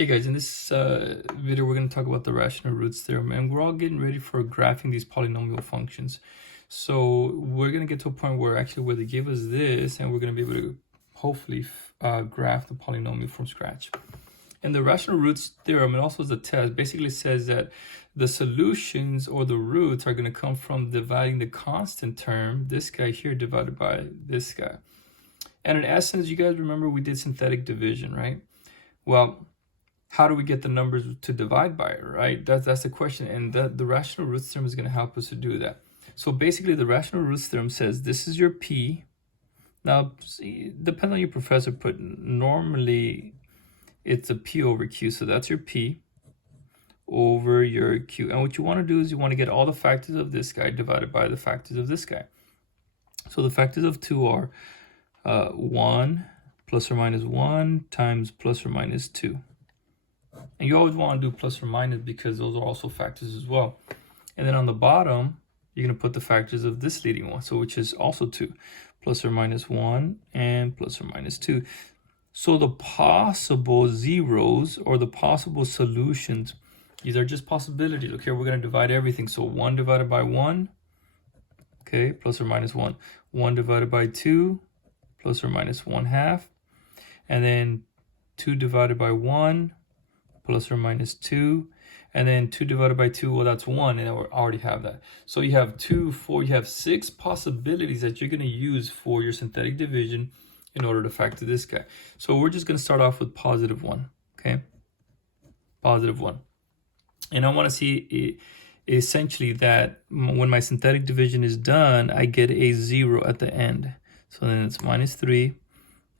Hey guys, in this video we're going to talk about the rational roots theorem, and we're all getting ready for graphing these polynomial functions. So we're going to get to a point where they give us this, and we're going to be able to hopefully graph the polynomial from scratch. And the rational roots theorem, it also is a test, basically says that the solutions or the roots are going to come from dividing the constant term, this guy here, divided by this guy. And in essence, you guys remember we did synthetic division, right? Well, how do we get the numbers to divide by, right? That's the question, and the rational roots theorem is going to help us to do that. So basically, the rational roots theorem says this is your P. Now, depending on your professor, but normally it's a P over Q, so that's your P over your Q. And what you want to do is you want to get all the factors of this guy divided by the factors of this guy. So the factors of 2 are 1 plus or minus 1 times plus or minus 2. And you always want to do plus or minus because those are also factors as well. And then on the bottom, you're going to put the factors of this leading one, so which is also 2, plus or minus 1 and plus or minus 2. So the possible zeros or the possible solutions, these are just possibilities. Okay, we're going to divide everything. So 1 divided by 1, okay, plus or minus 1. 1 divided by 2, plus or minus 1/2. And then 2 divided by 1, plus or minus 2, and then 2 divided by 2, well, that's 1, and I already have that. So you have 2, 4, you have 6 possibilities that you're going to use for your synthetic division in order to factor this guy. So we're just going to start off with positive 1, okay? Positive 1. And I want to see essentially that when my synthetic division is done, I get a 0 at the end. So then it's minus 3,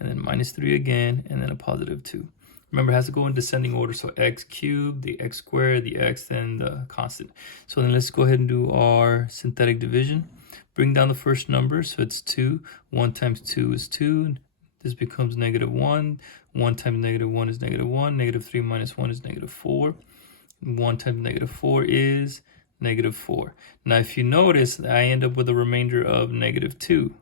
and then minus 3 again, and then a positive 2. Remember, it has to go in descending order. So x cubed, the x squared, the x, then the constant. So then let's go ahead and do our synthetic division. Bring down the first number. So it's 2. 1 times 2 is 2. This becomes negative 1. 1 times negative 1 is negative 1. Negative 3 minus 1 is negative 4. 1 times negative 4 is negative 4. Now, if you notice, I end up with a remainder of negative 2.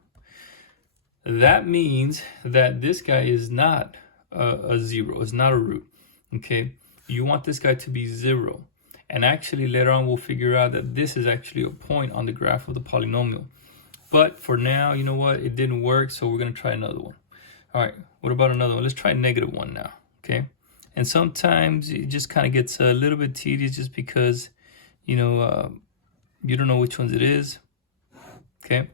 That means that this guy is not a 0. It's not a root. Okay, you want this guy to be 0, and actually later on we'll figure out that this is actually a point on the graph of the polynomial. But for now, you know what, it didn't work, so we're going to try another one. All right, what about another one? Let's try negative 1 now. Okay, and sometimes it just kind of gets a little bit tedious just because you know you don't know which ones it is. Okay,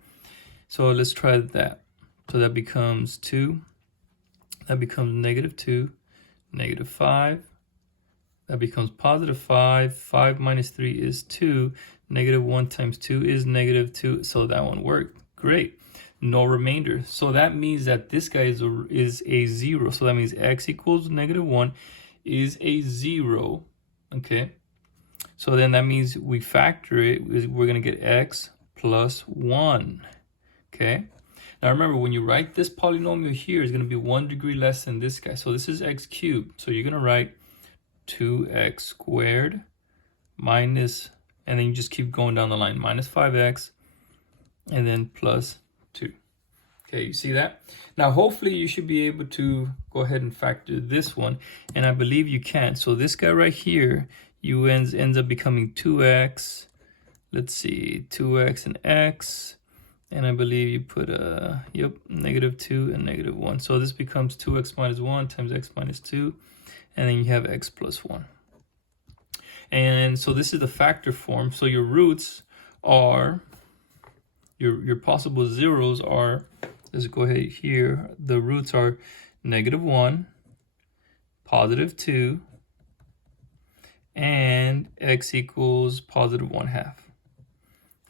so let's try that. So that becomes 2. That becomes negative 2, negative 5. That becomes positive 5. 5 minus 3 is 2. Negative 1 times 2 is negative 2. So that one worked. Great. No remainder. So that means that this guy is a 0. So that means x equals negative 1 is a 0. Okay. So then that means we factor it. We're going to get x plus 1. Okay. Now remember, when you write this polynomial here, is going to be 1 degree less than this guy. So this is x cubed. So you're going to write 2x squared minus, and then you just keep going down the line, minus 5x, and then plus 2. Okay, you see that? Now hopefully you should be able to go ahead and factor this one, and I believe you can. So this guy right here, ends up becoming 2x. Let's see, 2x and x. And I believe you put negative 2 and negative 1. So this becomes 2x minus 1 times x minus 2. And then you have x plus 1. And so this is the factor form. So your roots are, your possible zeros are, let's go ahead here. The roots are negative 1, positive 2, and x equals positive 1/2.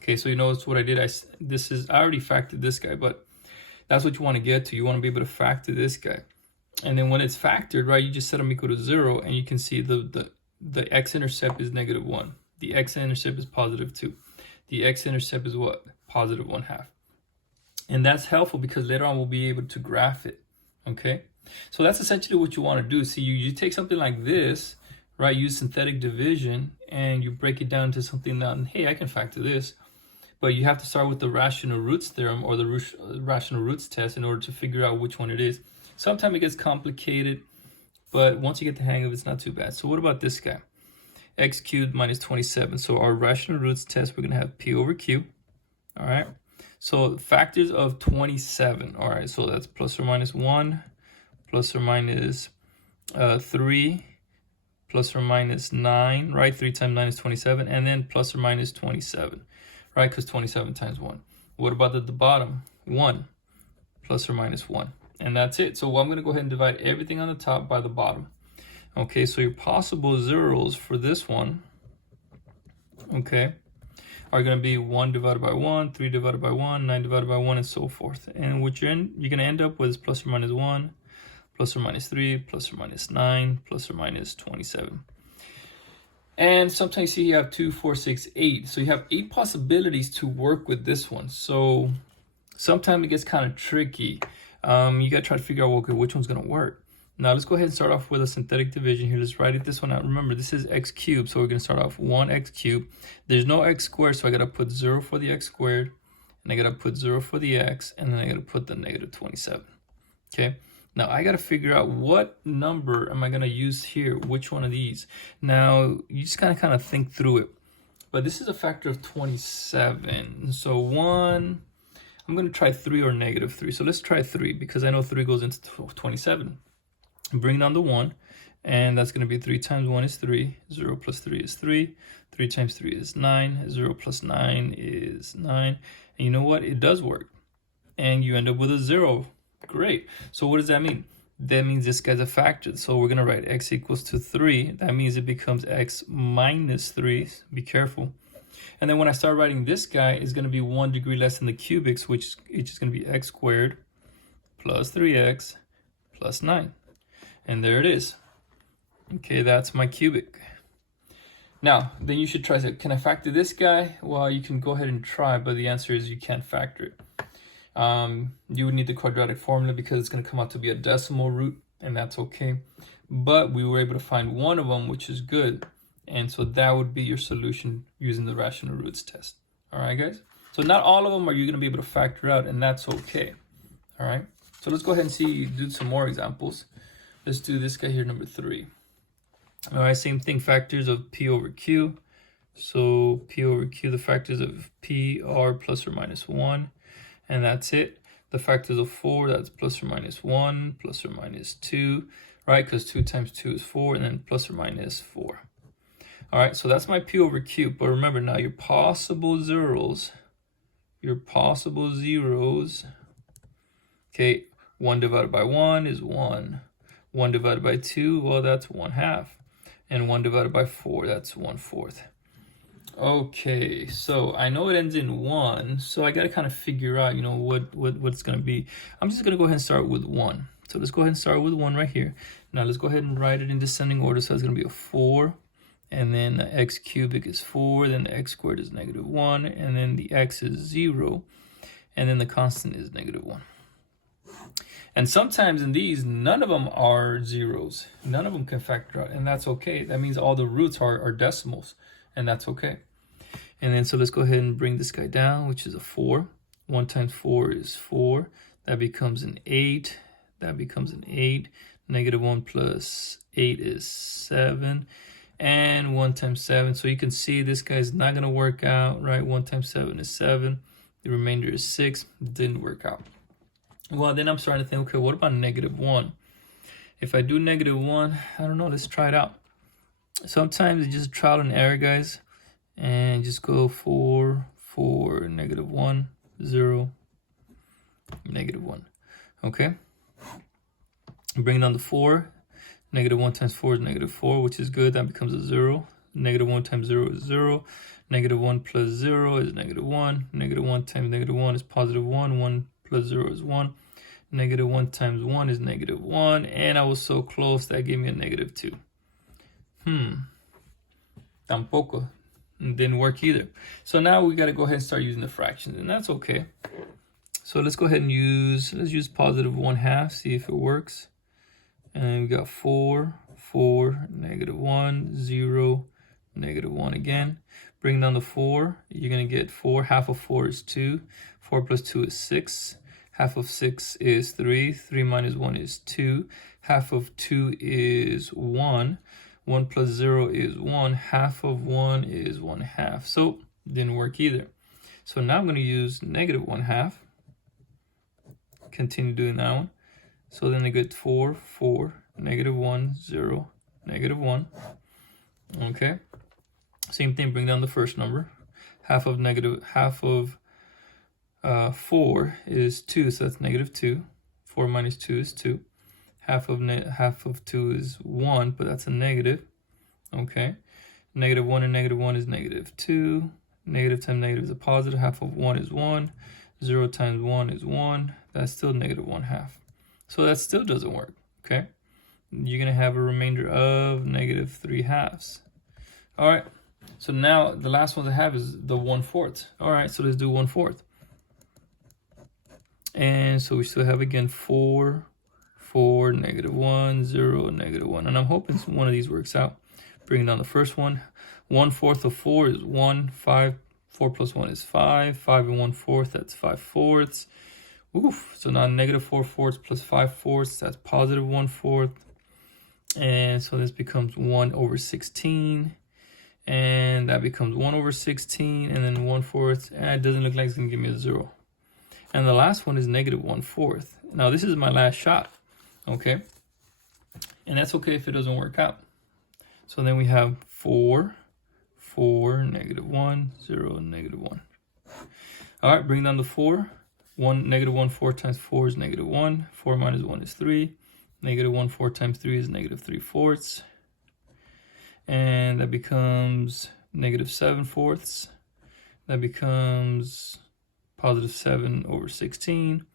Okay, so you notice what I did. I already factored this guy, but that's what you want to get to. You want to be able to factor this guy. And then when it's factored, right, you just set them equal to 0, and you can see the x-intercept is negative 1. The x-intercept is positive 2. The x-intercept is what? Positive 1/2. And that's helpful because later on we'll be able to graph it. Okay, so that's essentially what you want to do. See, you take something like this, right, use synthetic division, and you break it down to something that, hey, I can factor this. But you have to start with the rational roots theorem or the rational roots test in order to figure out which one it is. Sometimes it gets complicated, but once you get the hang of it, it's not too bad. So what about this guy? X cubed minus 27. So our rational roots test, we're going to have P over Q. All right. So factors of 27. All right. So that's plus or minus 1, plus or minus 3, plus or minus 9, right? 3 times 9 is 27. And then plus or minus 27, right? Because 27 times 1. What about at the bottom? 1, plus or minus 1. And that's it. So I'm going to go ahead and divide everything on the top by the bottom. Okay, so your possible zeros for this one, okay, are going to be 1 divided by 1, 3 divided by 1, 9 divided by 1, and so forth. And what you're going to end up with is plus or minus 1, plus or minus 3, plus or minus 9, plus or minus 27. And sometimes you have 2, 4, 6, 8. So you have 8 possibilities to work with this one. So sometimes it gets kind of tricky. You got to try to figure out, okay, which one's going to work. Now let's go ahead and start off with a synthetic division here. Let's write this one out. Remember, this is x cubed, so we're going to start off 1x cubed. There's no x squared, so I got to put 0 for the x squared, and I got to put 0 for the x, and then I got to put the negative 27. Okay, now I got to figure out what number am I going to use here, which one of these. Now, you just kind of think through it. But this is a factor of 27. So 1, I'm going to try 3 or negative 3. So let's try 3, because I know 3 goes into 27. Bring down the 1, and that's going to be 3 times 1 is 3, 0 plus 3 is 3, 3 times 3 is 9, 0 plus 9 is 9, and you know what? It does work, and you end up with a 0. Great. So what does that mean? That means this guy's a factor, so we're going to write x equals to 3. That means it becomes x minus 3. Be careful. And then when I start writing this guy, it's going to be 1 degree less than the cubics, which is going to be x squared plus 3x plus 9. And there it is. Okay, that's my cubic. Now, then you should try to say, can I factor this guy? Well, you can go ahead and try, but the answer is you can't factor it. You would need the quadratic formula because it's going to come out to be a decimal root, and that's okay. But we were able to find one of them, which is good. And so that would be your solution using the rational roots test. All right, guys? So not all of them are you going to be able to factor out, and that's okay. All right? So let's go ahead and do some more examples. Let's do this guy here, number 3. All right, same thing, factors of P over Q. So P over Q, the factors of P are plus or minus 1, and that's it. The factors of 4, that's plus or minus 1, plus or minus 2, right? Because 2 times 2 is 4, and then plus or minus 4. All right, so that's my P over Q. But remember now, your possible zeros, okay, 1 divided by 1 is 1. 1 divided by 2, well, that's 1/2. And 1 divided by 4, that's 1/4. Okay, so I know it ends in 1, so I got to kind of figure out, you know, what it's going to be. I'm just going to go ahead and start with 1. So let's go ahead and start with 1 right here. Now let's go ahead and write it in descending order. So it's going to be a 4, and then the x cubic is 4, then the x squared is negative 1, and then the x is 0, and then the constant is negative 1. And sometimes in these, none of them are zeros. None of them can factor out, and that's okay. That means all the roots are decimals, and that's okay. And then so let's go ahead and bring this guy down, which is a 4. 1 times 4 is 4. That becomes an 8. That becomes an 8. Negative 1 plus 8 is 7. And 1 times 7. So you can see this guy's not going to work out, right? 1 times 7 is 7. The remainder is 6. Didn't work out. Well, then I'm starting to think, okay, what about negative 1? If I do negative 1, I don't know, let's try it out. Sometimes it's just trial and error, guys. And just go 4, 4, negative 1, 0, negative 1. Okay? Bring down the 4. Negative 1 times 4 is negative 4, which is good. That becomes a 0. Negative 1 times 0 is 0. Negative 1 plus 0 is negative 1. Negative 1 times negative 1 is positive 1. 1 plus 0 is 1. Negative 1 times 1 is negative 1. And I was so close, that gave me a negative 2. Tampoco. It didn't work either. So now we got to go ahead and start using the fractions, and that's okay. So let's go ahead and let's use positive 1/2, see if it works. And we got 4, 4, negative 1, 0, negative 1 again. Bring down the 4. You're going to get 4. Half of 4 is 2. 4 plus 2 is 6. Half of 6 is 3. 3 minus 1 is 2. Half of 2 is 1. 1 plus 0 is 1. Half of 1 is 1/2. So didn't work either. So now I'm going to use negative 1/2. Continue doing that one. So then I get 4, 4, negative 1, 0, negative 1. Okay. Same thing, bring down the first number. Half of 4 is 2, so that's negative 2. 4 minus 2 is 2. Half of 2 is 1, but that's a negative. Okay. Negative 1 and negative 1 is negative 2. Negative times negative is a positive. Half of 1 is 1. 0 times 1 is 1. That's still negative 1/2. So that still doesn't work. Okay. You're going to have a remainder of negative 3/2. All right. So now the last one I have is the 1/4. All right. So let's do 1/4. And so we still have again 4, 4, negative 1, 0, negative 1. And I'm hoping one of these works out. Bringing down the first one. 1/4 of 4 is 1. 5. 4 plus 1 is 5. 5 and 1/4, that's 5/4. Oof. So now negative 4/4 plus 5/4, that's positive 1/4. And so this becomes 1/16. And that becomes 1/16. And then 1/4. And it doesn't look like it's going to give me a 0. And the last one is negative 1/4. Now this is my last shot. Okay. And that's okay if it doesn't work out. So then we have 4, 4, negative 1, 0, negative 1. All right, bring down the 4. 1, negative 1/4 times 4 is negative 1. 4 minus 1 is 3. Negative 1/4 times 3 is negative 3/4. And that becomes negative 7/4. That becomes positive 7/16.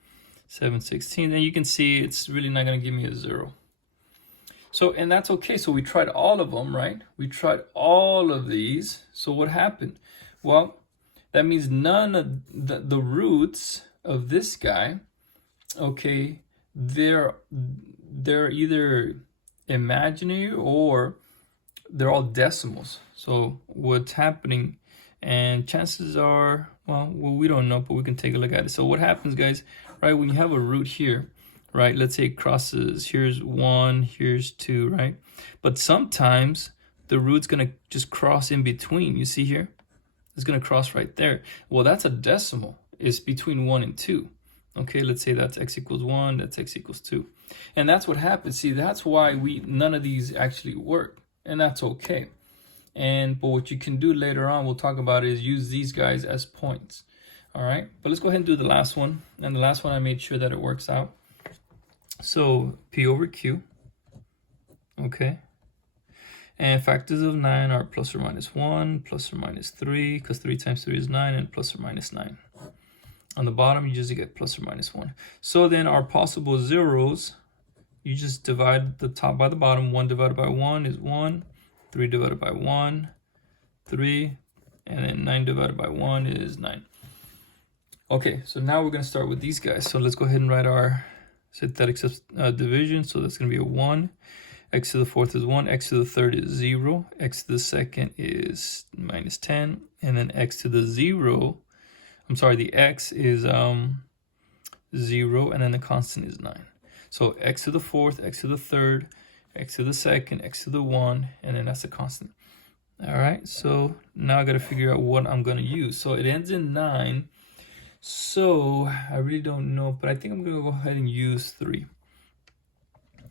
7/16. And you can see it's really not going to give me a 0. So, and that's okay. So we tried all of them, right? We tried all of these. So what happened? Well, that means none of the roots of this guy, okay, they're either imaginary or they're all decimals. So what's happening, and chances are, well, we don't know, but we can take a look at it. So what happens, guys, right, when you have a root here, right, let's say it crosses, here's 1, here's 2, right? But sometimes the root's going to just cross in between. You see here? It's going to cross right there. Well, that's a decimal. It's between 1 and 2. Okay, let's say that's x equals 1, that's x equals 2. And that's what happens. See, that's why none of these actually work. And that's okay. But what you can do later on, we'll talk about, is use these guys as points. All right, but let's go ahead and do the last one. And the last one, I made sure that it works out. So P over Q, okay. And factors of 9 are plus or minus 1, plus or minus 3, because 3 times 3 is 9, and plus or minus 9. On the bottom, you just get plus or minus 1. So then our possible zeros, you just divide the top by the bottom. 1 divided by 1 is 1. 3 divided by 1, 3. And then 9 divided by 1 is 9. Okay, so now we're going to start with these guys. So let's go ahead and write our synthetic division. So that's going to be a 1. X to the 4th is 1. X to the 3rd is 0. X to the 2nd is minus 10. And then x to the 0, I'm sorry, the x is 0. And then the constant is 9. So x to the 4th, x to the 3rd, x to the 2nd, x to the 1. And then that's the constant. All right, so now I got to figure out what I'm going to use. So it ends in 9. So I really don't know, but I think I'm going to go ahead and use 3.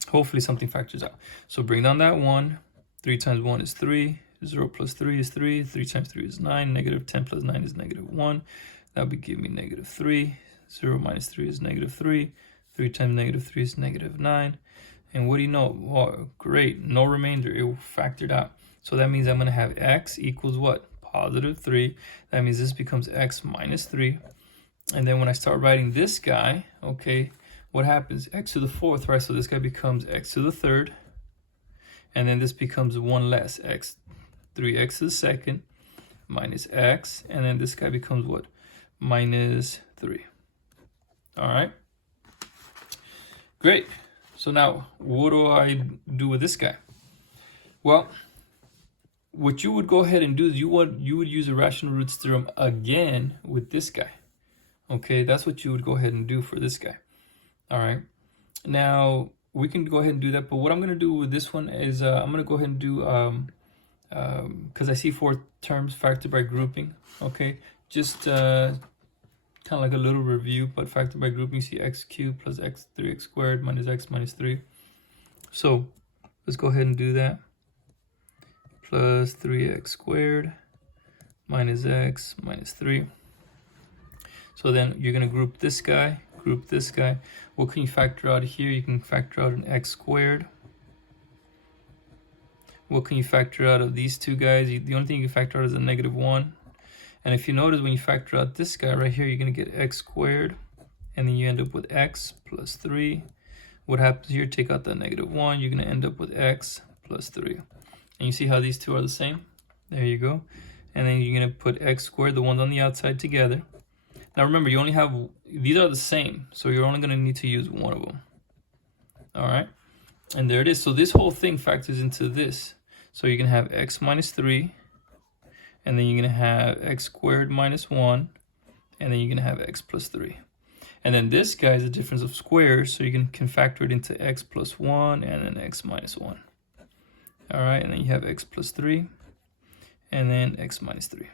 Hopefully something factors out. So bring down that 1. 3 times 1 is 3. 0 plus 3 is 3. 3 times 3 is 9. Negative 10 plus 9 is negative 1. That would give me negative 3. 0 minus 3 is negative 3. 3 times negative 3 is negative 9. And what do you know? Oh, great. No remainder. It factored out. So that means I'm going to have x equals what? Positive 3. That means this becomes x minus 3. And then when I start writing this guy, okay, what happens? X to the 4th, right? So this guy becomes x to the 3rd. And then this becomes 1 less, x. 3x to the 2nd minus x. And then this guy becomes what? Minus 3. All right. Great. So now, what do I do with this guy? Well, what you would go ahead and do is you would use a rational roots theorem again with this guy. Okay, that's what you would go ahead and do for this guy. All right, now we can go ahead and do that, but what I'm going to do with this one is I'm going to go ahead and do, because I see 4 terms factored by grouping. Okay, just kind of like a little review, but factored by grouping, you see x cubed plus x 3x squared minus x minus 3. So let's go ahead and do that. Plus 3x squared minus x minus 3. So then you're going to group this guy, group this guy. What can you factor out here? You can factor out an x squared. What can you factor out of these two guys? The only thing you can factor out is a -1. And if you notice, when you factor out this guy right here, you're going to get x squared. And then you end up with x plus 3. What happens here? Take out that -1. You're going to end up with x plus 3. And you see how these two are the same? There you go. And then you're going to put x squared, the ones on the outside, together. Now remember, you only have, these are the same, so you're only going to need to use one of them. All right, and there it is. So this whole thing factors into this. So you're going to have x minus 3, and then you're going to have x squared minus 1, and then you're going to have x plus 3. And then this guy is the difference of squares, so you can factor it into x plus 1 and then x minus 1. All right, and then you have x plus 3, and then x minus 3.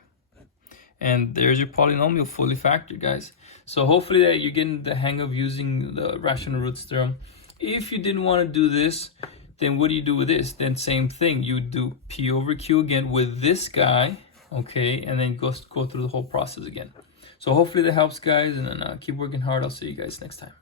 And there's your polynomial fully factored, guys. So hopefully that you're getting the hang of using the rational roots theorem. If you didn't want to do this, then what do you do with this? Then same thing. You do P over Q again with this guy, okay? And then go through the whole process again. So hopefully that helps, guys. And then keep working hard. I'll see you guys next time.